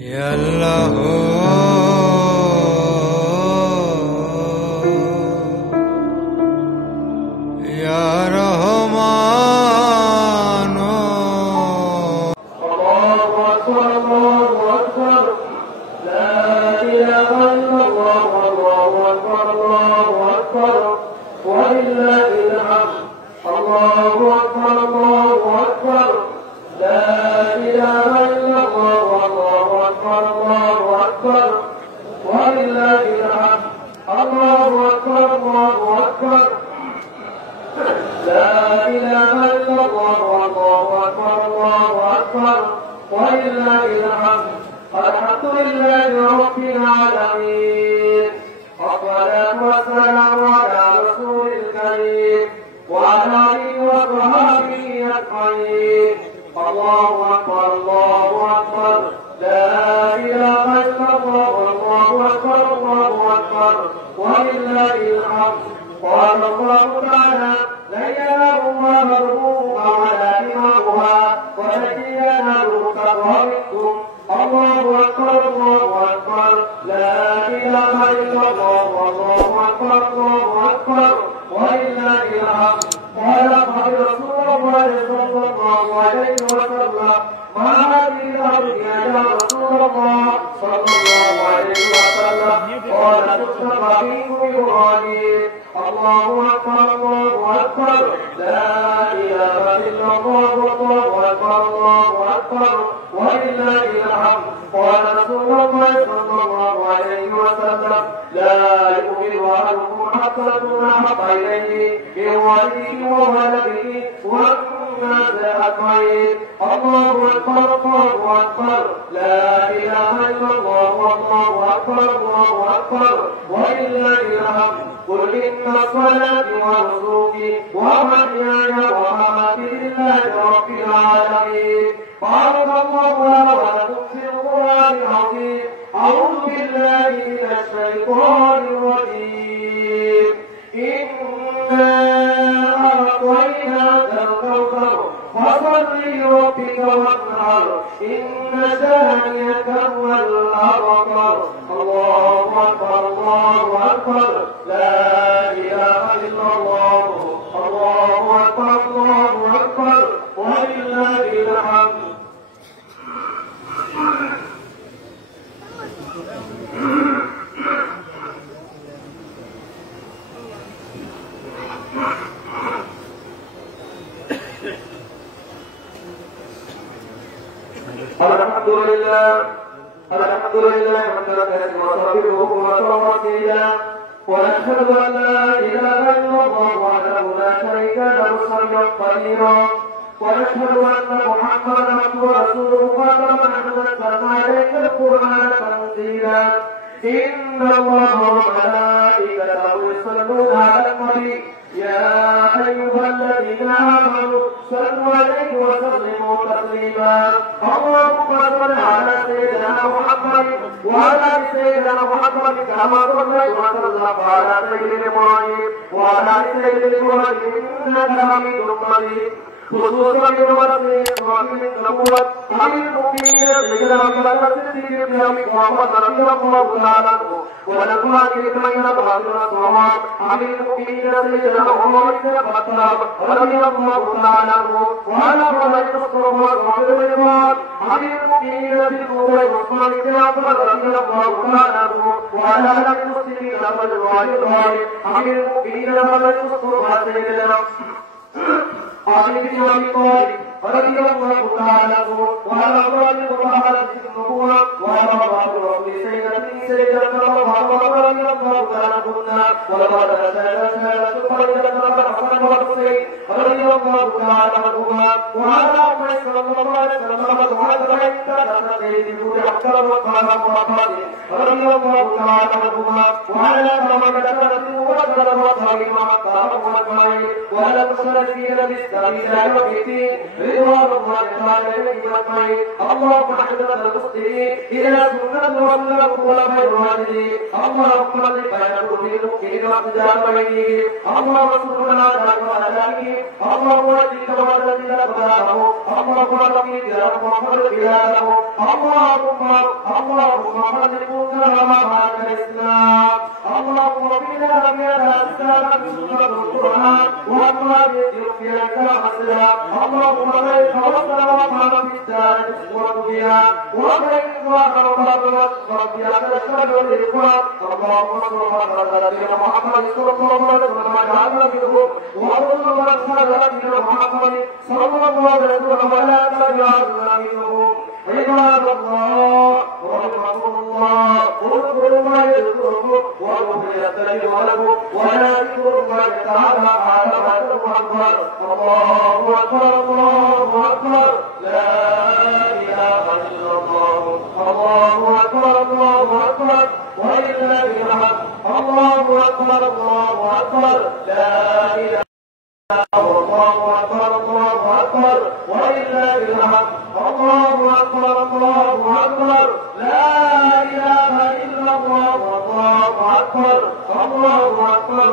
يا الله يا رحمن الله أكبر الله أكبر لا إله إلا الله الله أكبر الله أكبر ولله الحمد الله أكبر الله أكبر لا إله إلا الله الله أكبر الله أكبر ولله الحمد الله أكبر الله أكبر لا إله إلا الله الله أكبر الله أكبر ولله الحمد الحمد لله رب العالمين والصلاة والسلام على رسول الكريم وعلى آله وصحبه أجمعين الله أكبر الله أكبر لا إله إلا الله الله أكبر الله أكبر ولله الحمد قال الله تعالى لن ينالوا الله لحومها ولا دماؤها ولكن يناله التقوى منكم الله أكبر الله أكبر لا إله إلا الله الله أكبر الله أكبر ولله الحمد قال قال رسول الله صلى الله عليه وسلم ما هذه الأرض يا رسول الله صلى الله عليه وسلم قال تسمى فيكم إبراهيم الله أكبر الله أكبر لا إله إلا الله الله أكبر الله أكبر ولله الحمد قال رسول الله صلى الله عليه وسلم لا يؤمن أحدكم حتى تكون أحب إليه من والده وولده والناس أجمعين الله أكبر الله أكبر لا إله إلا الله الله أكبر الله أكبر ولله الحمد قل إن صلاتي ونسكي ومحياي ومماتي لله رب العالمين بارك الله لنا ولكم في القرآن العظيم أعوذ بالله من الشيطان الرجيم إنا أعطيناك الكوثر فصل لربك وانحر إن شانئك هو الأبتر الله أكبر الله أكبر لا إله إلا الله الله أكبر الله أكبر ولله الحمد الحمد لله حمدا كثيرا وصبره وتوكيلا ونشهد ان لا اله الا الله وحده لا شريك له صليا قديرا ونشهد ان محمدا عبده ورسوله خاتم من انزلنا اليك القران تنزيلا ان الله وملائكته يصلون على النبي يا أيها الذين آمنوا صلوا عليه وسلموا تسليما اللهم صل على سيدنا محمد وعلى سيدنا محمد كما صليت وسلم على سيدنا إبراهيم وعلى سيدنا إبراهيم إنك حميد مجيد خصوصا بنورته ومن نبوة أمير المؤمنين سيدنا أبي بكر الصديق بن أبي محمد رضي الله تعالى عنه ونحن عليكم أن نبعثنا الصواب أمير المؤمنين سيدنا عمر بن الخطاب رضي الله تعالى عنه وعلى رجل الصواب وعلى الإمام أمير المؤمنين بالنور عثمان بن عفان رضي الله تعالى عنه وعلى أهل المسلمين والرضوان أمير المؤمنين رجل الصواب سيدنا علي بن أبي طالب رضي الله تعالى عنه وعلى أزواج وعلى النبوة وعلى بعض رسول سيدنا محمد رضي الله تعالى عنهن ولقد سألت فريدة الحسن والحسين رضي الله تعالى عنهما وعلى أمه صلى الله عليه وسلم وعلى عائشة سيد الهود حتى وقال محمد رضي الله تعالى عنهما وعلى ثمانية وعلى وصحبه ومكة ومجمعين وعلى المسلمين بالسبيل يوم الدين رضوان الله تعالى عليهم أجمعين اللهم احفظنا المسلمين إلى سنة رسولك والخير الراشدين اللهم صل بين كل مؤمن واقتدامين اللهم انصرنا على أعدائهم اللهم اجعل وعدنا أقدامهم اللهم ربي ديارهم وحفظ بلادهم اللهم اللهم خلقنا وما بعد الإسلام اللهم بنا من الأسلام بسنة القرآن وأطلب في الكلام السلام اللهم بارك وصلنا وما في الدار والدنيا وبين وآخر ربي أشهد الإخوان اللهم صل على نبينا محمد صلى الله عليه وسلم وجعلنا منه وصل على نبينا محمد صلى الله عليه وسلم ولا تجعلنا منه عباد الله ورحمكم الله اذكروا ما يذكركم وادعوه يستجب لكم ولا يذكروا ما تعالى على ما تفعلون الله اكبر الله اكبر لا اله الا الله الله اكبر الله اكبر ولله الحمد الله اكبر الله اكبر لا اله الله أكبر الله أكبر ولله الحمد الله أكبر الله أكبر لا إله إلا الله الله أكبر الله أكبر